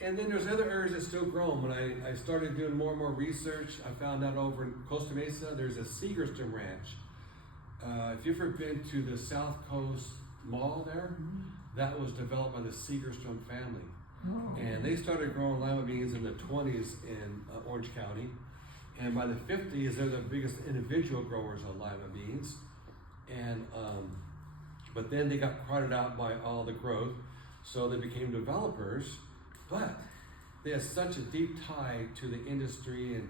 And then there's other areas that still grow them. When I started doing more and more research, I found out over in Costa Mesa, there's a Seagerston Ranch. If you've ever been to the South Coast Mall there, that was developed by the Seagerston family. Oh. And they started growing lima beans in the 20s in Orange County. And by the 50s, they're the biggest individual growers of lima beans. And but then they got crowded out by all the growth, so they became developers. But they had such a deep tie to the industry and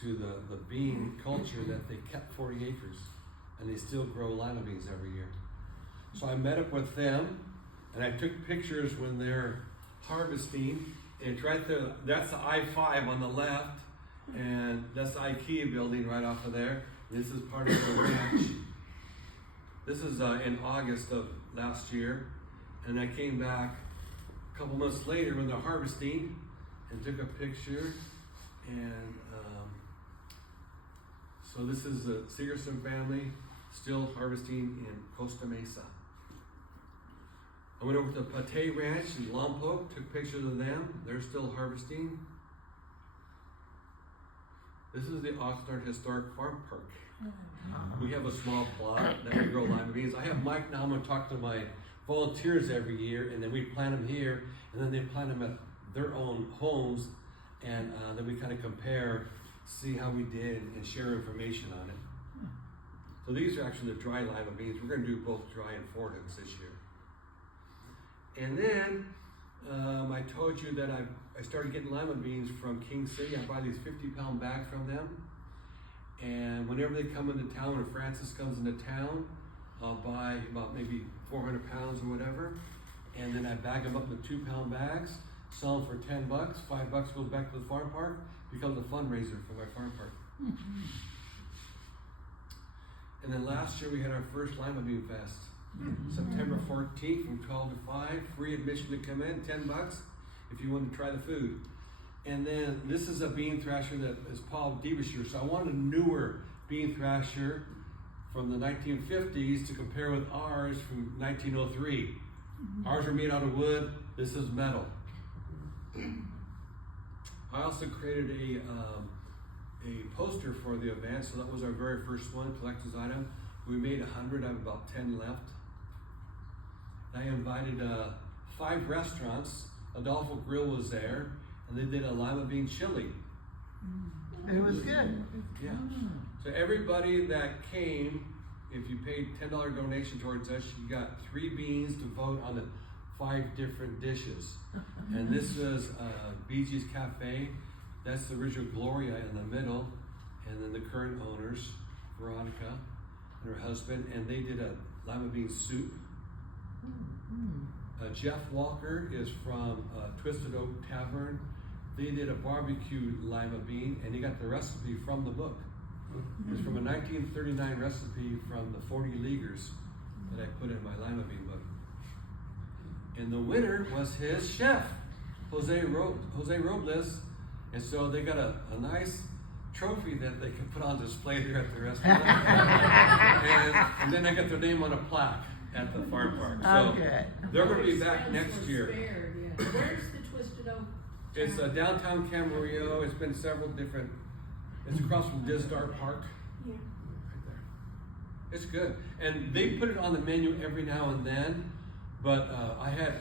to the bean culture that they kept 40 acres, and they still grow lima beans every year. So I met up with them, and I took pictures when they're harvesting. It's right there. That's the I-5 on the left, and that's the IKEA building right off of there. This is part of the ranch. This is in August of last year, and I came back a couple months later when they're harvesting and took a picture. And so this is the Seagerson family still harvesting in Costa Mesa. I went over to the Pate Ranch in Lompoc, took pictures of them. They're still harvesting. This is the Oxnard Historic Farm Park. We have a small plot that we grow lima beans. I have Mike now, I'm going to talk to my volunteers every year, and then we plant them here, and then they plant them at their own homes, and then we kind of compare, see how we did, and share information on it. So these are actually the dry lima beans. We're going to do both dry and Ford Hooks this year. And then I told you that I started getting lima beans from King City. I buy these 50-pound bags from them. And whenever they come into town, when Francis comes into town, I'll buy about maybe 400 pounds or whatever. And then I bag them up in 2-pound bags, sell them for $10. $5 goes back to the farm park, becomes a fundraiser for my farm park. And then last year we had our first Lima Bean Fest. September 14th from 12 to 5, free admission to come in, $10 if you want to try the food. And then this is a bean thrasher that is Paul Devonshire. So I wanted a newer bean thrasher from the 1950s to compare with ours from 1903. Ours are made out of wood, this is metal. I also created a poster for the event, so that was our very first one, collector's item. We made 100, I have about 10 left. I invited 5 restaurants. Adolfo Grill was there, and they did a lima bean chili. It was good. Yeah. So everybody that came, if you paid $10 donation towards us, you got 3 beans to vote on the 5 different dishes. And this was BG's Cafe. That's the original Gloria in the middle, and then the current owners, Veronica and her husband, and they did a lima bean soup. Jeff Walker is from Twisted Oak Tavern. They did a barbecue lima bean, and he got the recipe from the book. It's from a 1939 recipe from the 40 Leaguers that I put in my lima bean book. And the winner was his chef, Jose Robles. And so they got a nice trophy that they can put on display here at the restaurant. and then they got their name on a plaque at the farm park. So Okay. they're going to be back next year. Where's the Twisted Oak? It's downtown Camarillo. It's been several different. It's across from Dizdar Park. Yeah. Right there. It's good, and they put it on the menu every now and then. But I had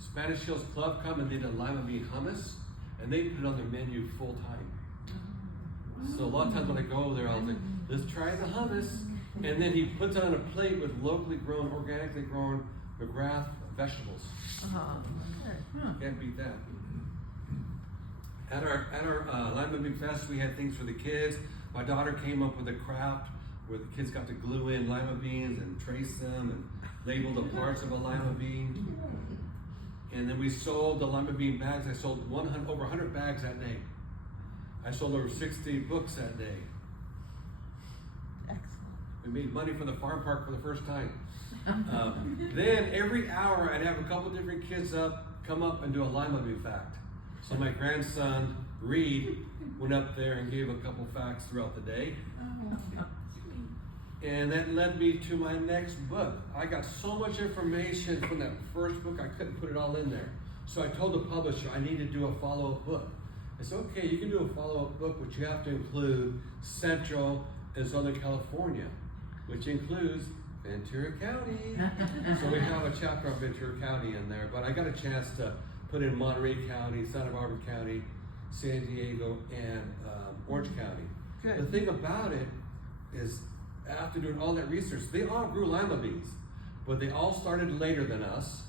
Spanish Hills Club come and they did lima bean hummus, and they put it on their menu full time. So a lot of times when I go over there, I'll say, "Let's try the hummus," and then he puts it on a plate with locally grown, organically grown McGrath vegetables. Can't beat that. At our Lima Bean Fest, we had things for the kids. My daughter came up with a craft where the kids got to glue in lima beans and trace them and label the parts of a lima bean. And then we sold the lima bean bags. I sold over 100 bags that day. I sold over 60 books that day. Excellent. We made money from the farm park for the first time. Then every hour I'd have a couple different kids come up and do a lima bean fact. So my grandson, Reed, went up there and gave a couple facts throughout the day. And that led me to my next book. I got so much information from that first book, I couldn't put it all in there. So I told the publisher I need to do a follow-up book. I said, okay, you can do a follow-up book, but you have to include Central and Southern California, which includes Ventura County. So we have a chapter on Ventura County in there, but I got a chance to put in Monterey County, Santa Barbara County, San Diego, and Orange County. Good. The thing about it is, after doing all that research, they all grew lima beans, but they all started later than us,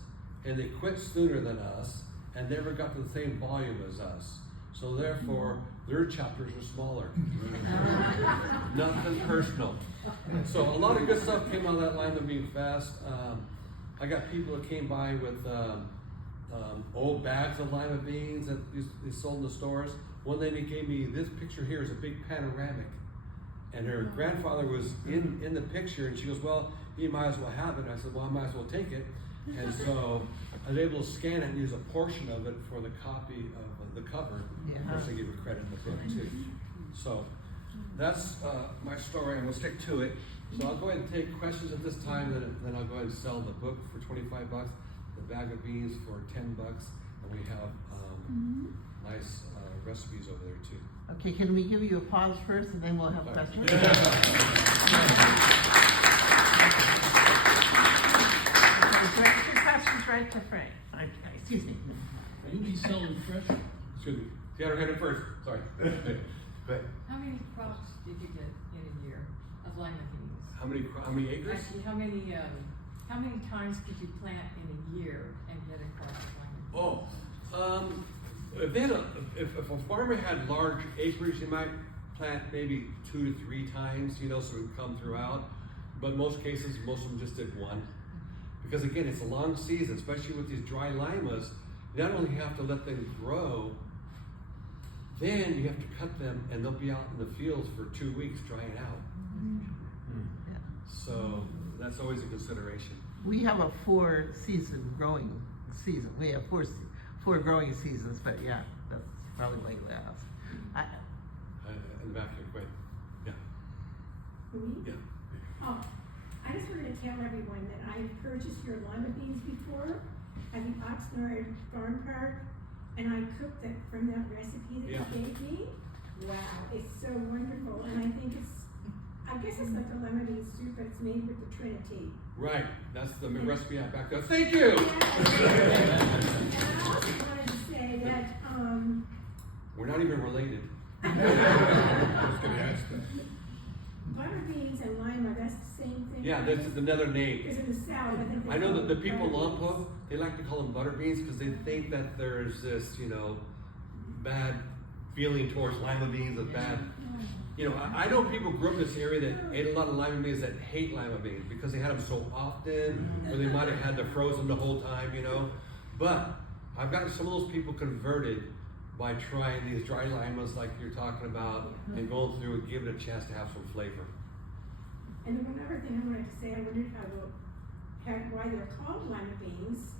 and they quit sooner than us, and never got to the same volume as us. So therefore, their chapters are smaller. Nothing personal. So a lot of good stuff came out of that lima bean fest. I got people that came by with old bags of lima beans that they sold in the stores. One lady gave me this picture here is a big panoramic. And her grandfather was in the picture, and she goes, well, you might as well have it. And I said, well, I might as well take it. And so I was able to scan it and use a portion of it for the copy of the cover. Yeah. Of course, I give her credit in the book, too. So that's my story. I'm going to stick to it. So I'll go ahead and take questions at this time, then I'll go ahead and sell the book for $25, the bag of beans for $10, and we have nice recipes over there, too. Okay, can we give you a pause first and then we'll have questions? Direct your questions right to Frank. Okay, excuse me. Will you be selling fresh? Excuse me. She had her hand up first. Sorry. Go ahead. How many crops did you get in a year of lima beans? How many acres? Actually, how many times could you plant in a year and get a crop of lima beans? If a farmer had large acreage, he might plant maybe 2 to 3 times, so it would come throughout. But most cases, most of them just did one. Because again, it's a long season, especially with these dry limas. You not only have to let them grow, then you have to cut them and they'll be out in the fields for 2 weeks drying out. Yeah. So that's always a consideration. We have a 4-season growing season. We have four growing seasons, but yeah, that's probably why you asked. In the back here, quick. Yeah. Me? Yeah. Oh, I just wanted to tell everyone that I've purchased your lima beans before at the Oxnard Farm Park, and I cooked it from that recipe that Yeah. you gave me. Wow, it's so wonderful, and I guess it's like a lima bean soup, but it's made with the Trinity. Right. That's the recipe I back there. Thank you. And I also wanted to say that, We're not even related. butter beans and lima, that's the same thing. Yeah, this is another name. Because in the South, I think they I know that call the it people in butter beans. Lompoc, they like to call them butter beans because they think that there's this, bad feeling towards lima beans and bad. I know people grew up in this area that ate a lot of lima beans that hate lima beans because they had them so often, or they might have had them frozen the whole time, But I've gotten some of those people converted by trying these dry limas like you're talking about and going through and giving it a chance to have some flavor. And then one other thing I wanted to say, I wondered why they're called lima beans.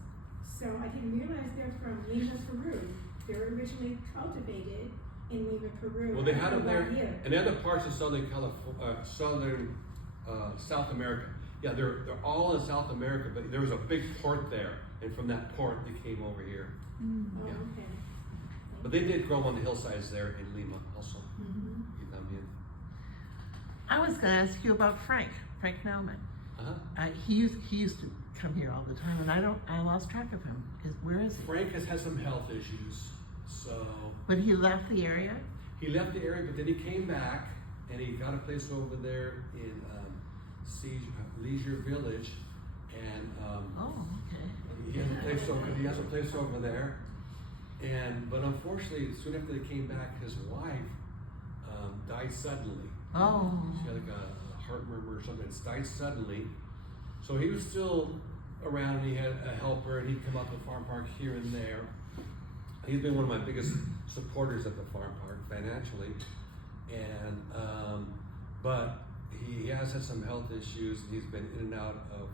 So I didn't realize they're from Lima, Peru. They were originally cultivated in Lima, Peru. Well, they had them there, About here. and other parts of South America. Yeah, they're all in South America, but there was a big port there, and from that port they came over here. Oh, Yeah. okay. But they did grow on the hillsides there in Lima also. I was going to ask you about Frank Nauman. Uh-huh. He used to come here all the time, and I lost track of him. Where is he? Frank has had some health issues, so But he left the area? he left the area, but then he came back, and he got a place over there in Leisure Village, and Oh, okay. he has a place over there. But unfortunately, soon after they came back, his wife died suddenly. Oh. She had like a heart or something, and died suddenly. So he was still around, and he had a helper, and he'd come out to the farm park here and there. He's been one of my biggest supporters at the farm park financially, and but he has had some health issues. He's been in and out of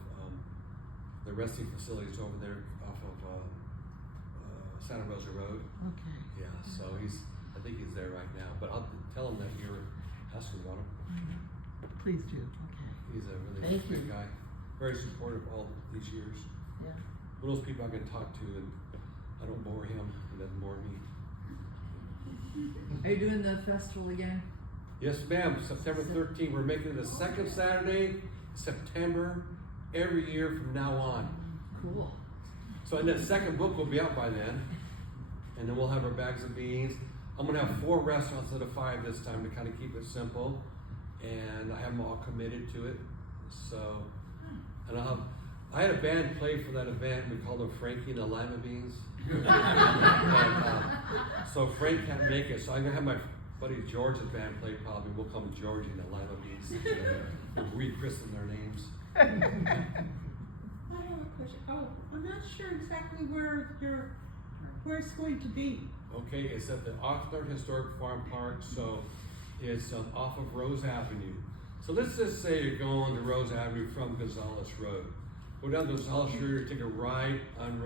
the resting facilities over there off of Santa Rosa Road. Okay. Yeah, so I think he's there right now. But I'll tell him that you're asking about him. Please do, okay. He's a really Thank good you. guy, very supportive all these years. Yeah. One of those people I can talk to, and I don't bore him. He doesn't bore me. Are you doing the festival again? Yes, ma'am. September 13th. We're making it the second Saturday in September every year from now on. Cool. So, and that second book will be out by then, and then we'll have our bags of beans. I'm gonna have 4 restaurants instead of 5 this time to kind of keep it simple, and I have them all committed to it. So, and I had a band play for that event. We called them Frankie and the Lima Beans. So Frank can't make it, so I'm gonna have my buddy George's band play probably. We'll call them Georgie and the Lima Beans. We'll rechristen their names. I have a question. Oh, I'm not sure exactly where it's going to be. Okay, it's at the Oxnard Historic Farm Park, so it's off of Rose Avenue. So let's just say you're going to Rose Avenue from Gonzales Road. Go down Gonzales Road, take a right on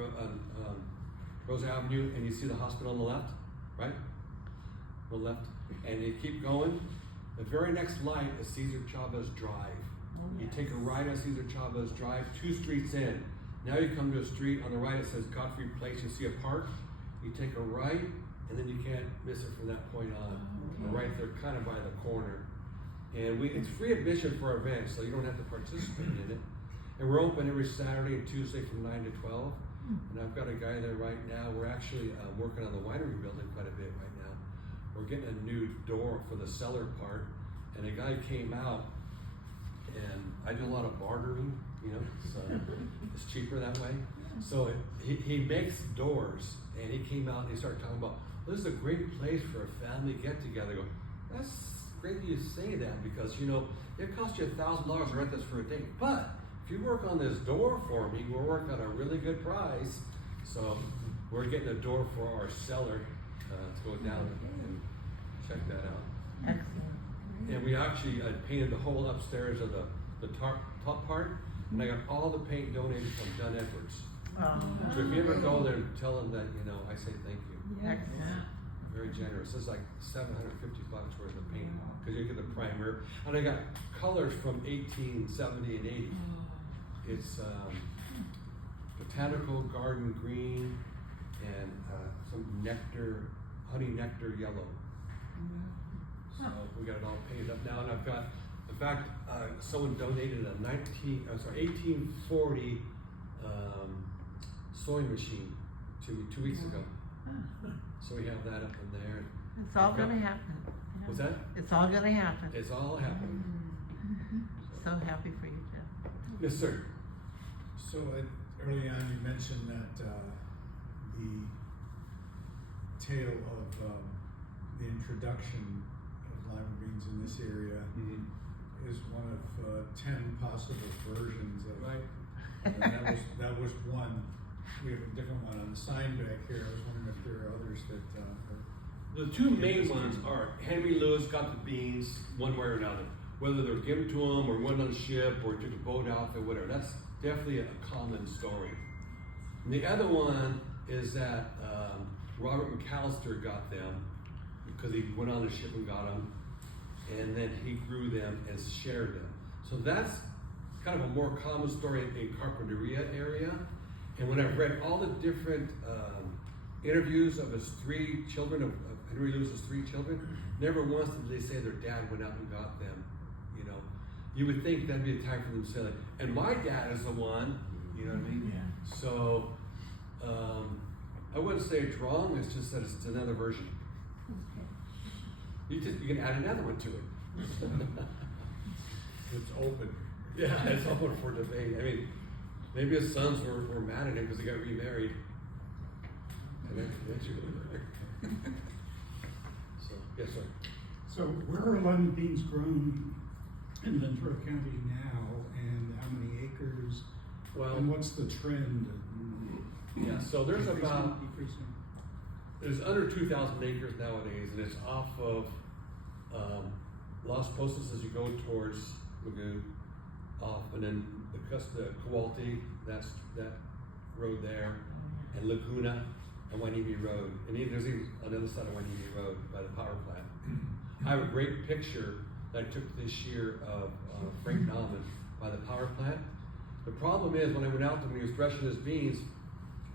Rose Avenue, and you see the hospital on the left, right? On the left, and you keep going. The very next light is Cesar Chavez Drive. You take a right on Cesar Chavez Drive, 2 streets in. Now you come to a street on the right, it says Godfrey Place. You see a park. You take a right, and then you can't miss it from that point on. We're right there, kind of by the corner. And it's free admission for our event, so you don't have to participate in it. And we're open every Saturday and Tuesday from 9 to 12. And I've got a guy there right now. We're actually working on the winery building quite a bit right now. We're getting a new door for the cellar part. And a guy came out, and I do a lot of bartering, so it's cheaper that way. So he makes doors, and he came out and he started talking about, well, this is a great place for a family get-together. I go, that's great that you say that, because, it costs you $1,000 to rent this for a day. But if you work on this door for me, we'll work on a really good price. So we're getting a door for our cellar to go down and check that out. Excellent. And we actually painted the whole upstairs of the top part, and I got all the paint donated from John Edwards. So if you ever go there, tell them that, I say thank you. Excellent. Very generous. It's like $750 worth of paint, because you get the primer. And I got colors from 1870 and 80. It's botanical garden green and some honey nectar yellow. So we got it all painted up now, and I've got, in fact, someone donated a 1840 sewing machine to me 2 weeks ago. So we have that up in there. It's all gonna happen. Yeah. What's that? It's all gonna happen. It's all happening. So happy for you, Jeff. Yes, sir. So early on, you mentioned that the tale of the introduction of lima beans in this area is one of 10 possible versions of Right. And that was one. We have a different one on the sign back here. I was wondering if there are others that The 2 main ones are Henry Lewis got the beans one way or another, whether they're given to him or went on a ship or took a boat out or whatever. That's definitely a common story. And the other one is that Robert McAllister got them because he went on a ship and got them, and then he grew them and shared them. So that's kind of a more common story in Carpinteria area. And when I've read all the different interviews of his 3 children, of Henry Lewis's 3 children, never once did they say their dad went out and got them. You would think that'd be a time for them to say that. And my dad is the one, you know what I mean? Yeah. So I wouldn't say it's wrong. It's just that it's another version. You can add another one to it. it's open. Yeah, it's open for debate. I mean, maybe his sons were mad at him because he got remarried. And then so, yes, sir. So where are lima beans grown in Ventura County now, and how many acres, Well, and what's the trend? yeah, so there's Increasing, about, decreasing? there's under 2,000 acres nowadays, and it's off of Las Postas as you go towards Lagoon, off, and then the Kowalty, that's that road there, and Laguna, and Hueneme Road, and there's even on the other side of Hueneme Road by the power plant. I have a great picture that I took this year of Frank Nauman by the power plant. The problem is, when I went out there when he was threshing his beans,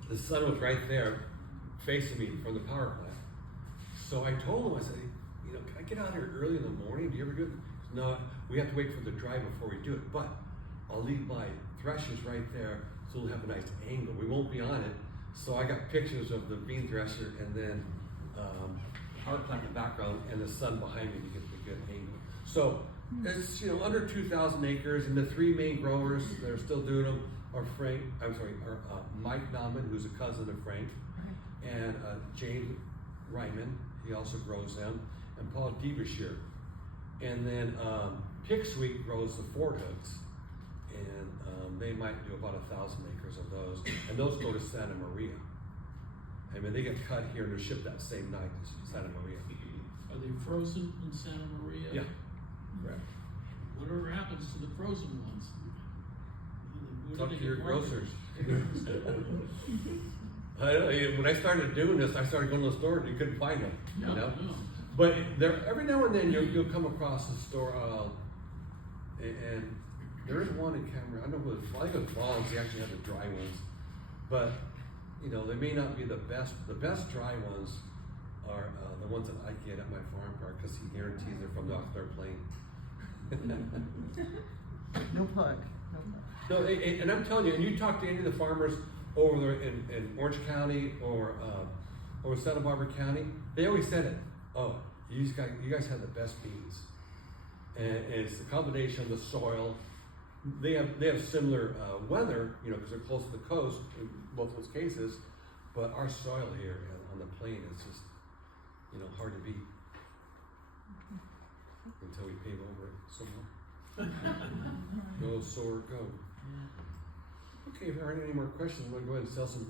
the sun was right there facing me from the power plant. So I told him, I said, you know, can I get out here early in the morning? Do you ever do it? No, we have to wait for the dry before we do it, but I'll leave my threshers right there so we'll have a nice angle. We won't be on it. So I got pictures of the bean thresher and then power plant in the background and the sun behind me to get the good angle. So it's, you know, under 2,000 acres, and the three main growers that are still doing them are Mike Nauman, who's a cousin of Frank, and James Ryman, he also grows them, and Paul Devonshire. And then Picksweet grows the Fort Hoods, and they might do about 1,000 acres of those, and those go to Santa Maria. I mean, they get cut here and they're shipped that same night to Santa Maria. Are they frozen in Santa Maria? Yeah, correct. Whatever happens to the frozen ones? Where do Talk they to your get marketed? grocers. When I started doing this, I started going to the store and you couldn't find them, you No, know? no. But there, every now and then you'll come across a store, and there is one in Cameron. I don't know who I think it was Vaughn's, he actually had the dry ones. But, you know, they may not be the best. The best dry ones are the ones that I get at my farm park, because he guarantees they're from the Oxnard Plain. No plug. No, and I'm telling you, and you talk to any of the farmers over there in Orange County or Santa Barbara County, they always said it. Oh, you guys have the best beans, and it's the combination of the soil. They have similar weather, you know, because they're close to the coast in both those cases. But our soil here on the plain is just, you know, hard to beat until we pave over it somewhere. Go soar, go. Okay, if there aren't any more questions, I'm going to go ahead and sell some.